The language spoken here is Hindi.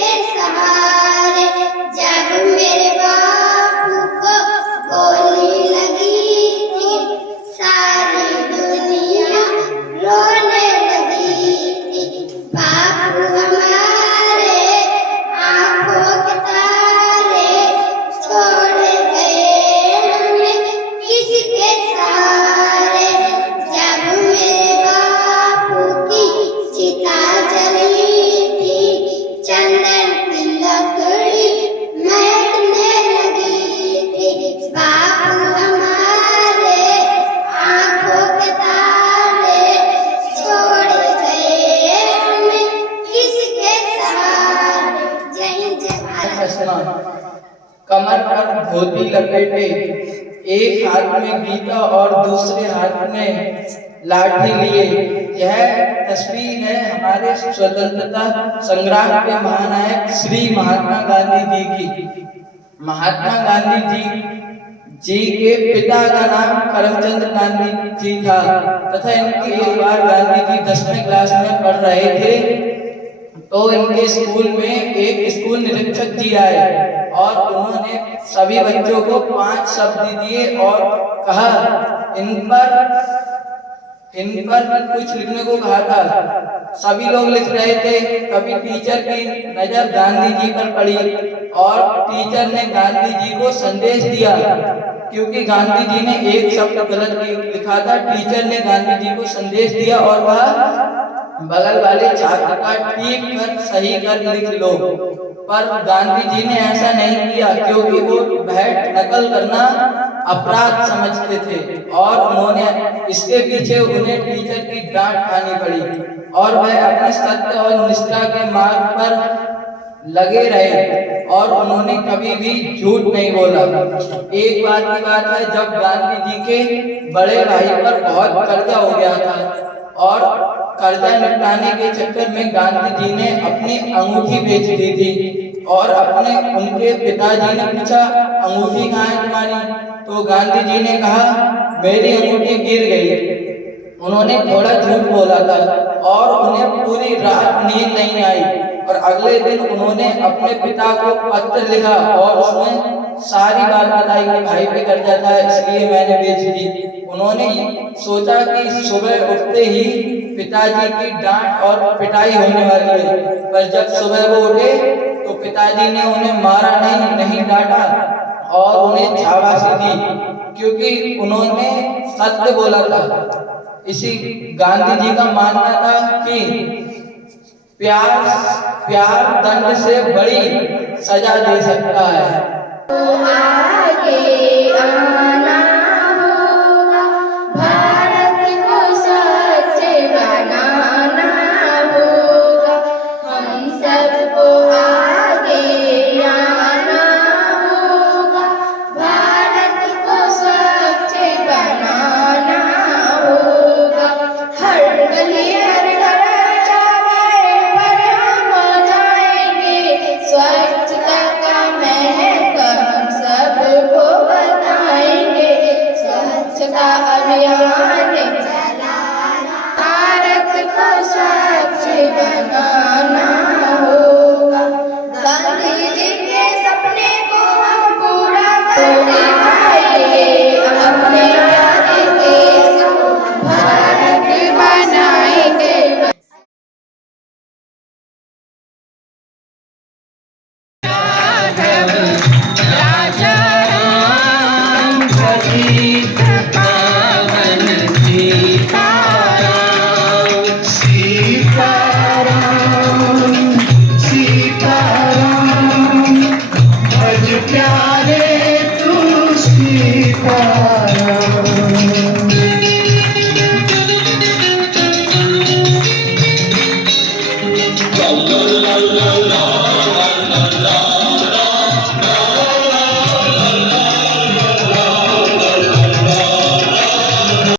के सहारे जब मेरे बापू को गोली लगी थी, सारी दुनिया रोने लगी थी। बापू हमारे आंखों के तारे छोड़ गए हमें किसके सहारे। जब मेरे बापू की चिता जली थी, चंदन की लकड़ी महकने लगी थी। बापू हमारे आंखों के तारे छोड़ गए हमें किसके सहारे। जय जय। कमर पर धोती लपेटे, एक हाथ में गीता और दूसरे हाथ में लाठी लिए। यह तस्वीर है हमारे स्वतंत्रता संग्राम के महानायक श्री महात्मा गांधी जी की। महात्मा गांधी जी के पिता का नाम करमचंद गांधी जी था तथा इनकी एक बार गांधी जी 10वीं क्लास में पढ़ रहे थे तो इनके स्कूल में एक स्कूल निरीक्षक जी आए और उन्होंने सभी बच्चों को 5 शब्द दिए और कहा इन पर कुछ लिखने को कहा था। सभी लोग लिख रहे थे। कभी टीचर की नजर गांधी जी पर पड़ी और टीचर ने गांधी जी को संदेश दिया क्योंकि गांधी जी ने एक शब्द गलत लिखा था। टीचर ने गांधी जी को संदेश दिया और कहा बगल वाले छात्र का ठीक कर सही कर लिख लो। पर गांधी जी ने ऐसा नहीं किया क्योंकि वो भेंट नकल करना अपराध समझते थे और उन्होंने इसके पीछे उन्हें टीचर की डांट खानी पड़ी और वह अपने सत्य और निष्ठा के मार्ग पर लगे रहे और उन्होंने कभी भी झूठ नहीं बोला। एक बात की बात है, जब गांधी जी के बड़े भाई पर बहुत कर्जा हो गया था और कर्जा निपटाने के चक्कर में गांधी जी ने अपनी अंगूठी बेच दी थी और उनके पिताजी ने पूछा अंगूठी कहाँ है तुम्हारी? तो गांधी जी ने कहा मेरी अंगूठी गिर गई। उन्होंने थोड़ा झूठ बोला था और उन्हें पूरी रात नींद नहीं आई और अगले दिन उन्होंने अपने पिता को पत्र लिखा और उसमें सारी बात बताई कि भाई पे कर्जा था इसलिए मैंने बेच दी। उन्होंने सोचा कि सुबह उठते ही पिताजी की डांट और पिटाई होने वाली है, पर जब सुबह वो उठे तो पिताजी ने उन्हें मारा नहीं डांटा और उन्हें शाबाशी दी क्योंकि उन्होंने सत्य बोला था। इसी गांधी जी का मानना था कि प्यार दंड से बड़ी सजा दे सकता है। तो आगे आना होगा, भारत को स्वच्छ बनाना होगा। हम सबको आगे आना होगा, भारत को स्वच्छ बनाना होगा। हर गली हर घर जाए पर हम हो जाएंगे, स्वच्छता का महत्व हम सबको बताएंगे। स्वच्छता अभियान चलाना, भारत को स्वच्छ बनाना होगा। गांधी जी के सपने को हम पूरा करेंगे, अपने आगे देश को भारत बनाएंगे। राजा राम पतित पावन सीताराम सीताराम भज प्यारे तू सीताराम।